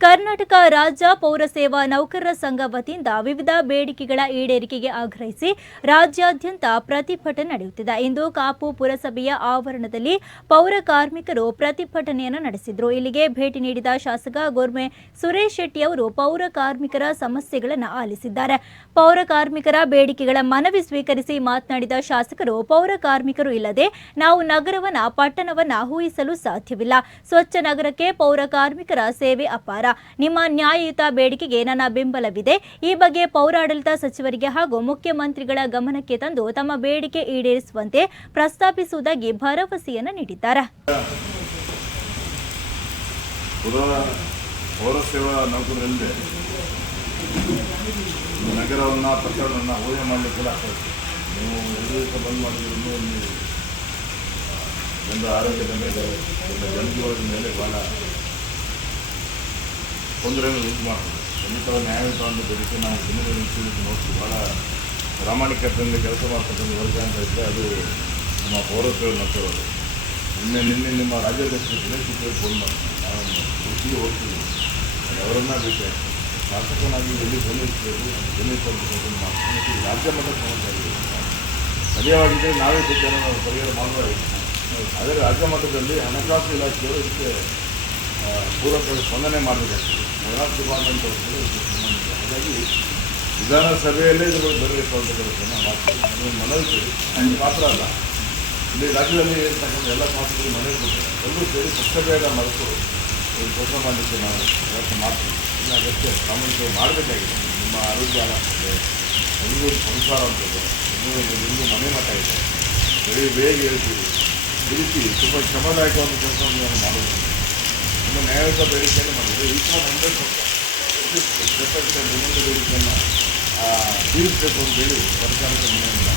ಕರ್ನಾಟಕ ರಾಜ್ಯ ಪೌರ ಸೇವಾ ನೌಕರರ ಸಂಘ ವತಿಯಿಂದ ವಿವಿಧ ಬೇಡಿಕೆಗಳ ಈಡೇರಿಕೆಗೆ ಆಗ್ರಹಿಸಿ ರಾಜ್ಯಾದ್ಯಂತ ಪ್ರತಿಭಟನೆ ನಡೆಯುತ್ತಿದೆ. ಇಂದು ಕಾಪು ಪುರಸಭೆಯ ಆವರಣದಲ್ಲಿ ಪೌರ ಕಾರ್ಮಿಕರು ಪ್ರತಿಭಟನೆಯನ್ನು ನಡೆಸಿದರು. ಇಲ್ಲಿಗೆ ಭೇಟಿ ನೀಡಿದ ಶಾಸಕ ಗೋರ್ಮೆ ಸುರೇಶ್ ಶೆಟ್ಟಿ ಅವರು ಪೌರ ಕಾರ್ಮಿಕರ ಸಮಸ್ಯೆಗಳನ್ನು ಆಲಿಸಿದ್ದಾರೆ. ಪೌರ ಕಾರ್ಮಿಕರ ಬೇಡಿಕೆಗಳ ಮನವಿ ಸ್ವೀಕರಿಸಿ ಮಾತನಾಡಿದ ಶಾಸಕರು, ಪೌರ ಕಾರ್ಮಿಕರು ಇಲ್ಲದೆ ನಾವು ನಗರವನ್ನ, ಪಟ್ಟಣವನ್ನ ಊಹಿಸಲು ಸಾಧ್ಯವಿಲ್ಲ. ಸ್ವಚ್ಛ ನಗರಕ್ಕೆ ಪೌರ ಕಾರ್ಮಿಕರ ಸೇವೆ ಅಪಾರ. ನಿಮ್ಮ ನ್ಯಾಯಯುತ ಬೇಡಿಕೆಗೆ ನನ್ನ ಬೆಂಬಲವಿದೆ. ಈ ಬಗ್ಗೆ ಪೌರಾಡಳಿತ ಸಚಿವರಿಗೆ ಹಾಗೂ ಮುಖ್ಯಮಂತ್ರಿಗಳ ಗಮನಕ್ಕೆ ತಂದು ತಮ್ಮ ಬೇಡಿಕೆ ಈಡೇರಿಸುವಂತೆ ಪ್ರಸ್ತಾಪಿಸುವುದಾಗಿ ಭರವಸೆಯನ್ನು ನೀಡಿದ್ದಾರೆ. ನಗರವನ್ನು, ಪಟ್ಟಣವನ್ನು ಊಹೆ ಮಾಡಲಿಕ್ಕೆಲ್ಲ ನೀವು ಎರಡು ಬಂದ್ ಮಾಡಿದ್ರು ಒಂದು ಆರೋಗ್ಯದ ಮೇಲೆ ಜನಜೀವನದ ಮೇಲೆ ಭಾಳ ತೊಂದರೆಯನ್ನು ಉಂಟು ಮಾಡ್ತದೆ. ಖಂಡಿತ ನ್ಯಾಯಯುತವಾದ ಬೇಡಿಕೆ ನಾವು ದಿನದ ನಿಲ್ಸೋದಕ್ಕೆ ನೋಡ್ತೀವಿ. ಭಾಳ ಪ್ರಾಮಾಣಿಕತೆಯಿಂದ ಕೆಲಸ ಮಾಡ್ತಕ್ಕಂಥ ವರ್ಗ ಅಂತ ಇದ್ದರೆ ಅದು ನಮ್ಮ ಪೌರತ್ವ ಮಕ್ಕಳವರು ನಿನ್ನೆ ನಿನ್ನೆ ನಿಮ್ಮ ರಾಜ್ಯಾಧ್ಯಕ್ಷರು ದಿನೇಶ್ ಗುಪ್ತಗೆ ಫೋನ್ ಮಾಡ್ತೀನಿ ನಾವು ಉಡುಪಿಗೆ ಹೋಗ್ತೀವಿ. ಅವರನ್ನ ಆಗ್ತೀವಿ ಶಾಸಕನಾಗಿ ಎಲ್ಲಿ ಧ್ವನಿಸಬೇಕು ಮಾಡ್ತೀನಿ ಇದು ರಾಜ್ಯ ಮಟ್ಟದ ಸಮಸ್ಯೆ ಆಗಿದೆ ಸರಿಯಾಗಿದೆ. ನಾವೇ ನಾವು ಪರಿಹಾರ ಮಾಡಬಾರ್ದು ಆದರೆ ರಾಜ್ಯ ಮಟ್ಟದಲ್ಲಿ ಹಣಕಾಸು ಇಲಾಖೆಯವರು ಇದಕ್ಕೆ ಪೂರಕ ಸ್ಪಂದನೆ ಮಾಡಬೇಕಾಗ್ತದೆ ಫೈನಾನ್ಸ್ ಡಿಪಾರ್ಟ್ಮೆಂಟ್ ಅಂತ ಸಂಬಂಧಿಸಿದೆ. ಹಾಗಾಗಿ ವಿಧಾನಸಭೆಯಲ್ಲೇ ಇದ್ರ ಬಗ್ಗೆ ಬರಬೇಕು ಅಂತ ಕೆಲಸವನ್ನು ಮಾಡ್ತೀವಿ ಅದನ್ನು ಮನವಿ ಅದು ಮಾತ್ರ ಅಲ್ಲ. ಇಲ್ಲಿ ರಾಜ್ಯದಲ್ಲಿ ಇರ್ತಕ್ಕಂಥ ಎಲ್ಲ ಶಾಸಕರು ಮನವಿ ಕೊಟ್ಟರೆ ಎಲ್ಲರೂ ಸೇರಿ ಪಕ್ಷಭೇದ ಮರೆತು ಈ ಕೆಲಸ ಮಾಡಲಿಕ್ಕೆ ನಾವು ಪ್ರಯತ್ನ ಮಾಡ್ತೀವಿ ಇನ್ನು ಅದಕ್ಕೆ ಸಾಮಾನ್ಯ ಮಾಡಬೇಕಾಗಿದೆ. ನಿಮ್ಮ ಆರೋಗ್ಯ ಆಗ್ತದೆ ನಿಮಗೂ ಸಂಸಾರ ಅಂತದೆ ನಿಮಗೂ ಮನೆ ಮಠ ಇದೆ. ಬೆಳಿಗ್ಗೆ ಬೇಗ ಹೇಳ್ತೀವಿ. ಈ ರೀತಿ ತುಂಬ ಶ್ರಮದಾಯಕವಾದ ಕೆಲಸವನ್ನು ನಾನು ಮಾಡೋದು ನಮ್ಮ ನ್ಯಾಯಯುತ ಬೇಡಿಕೆಯನ್ನು ಮಾಡಿದ್ರು. ಈ ಥರ ಹಂಡ್ರೆಡ್ ಪರ್ಸೆಂಟ್ ಇನ್ನೊಂದು ಬೇಡಿಕೆಯನ್ನು ತೀರಿಸಬೇಕು ಅಂತೇಳಿ ಸರ್ಕಾರದ ಮನೆಯಿಂದ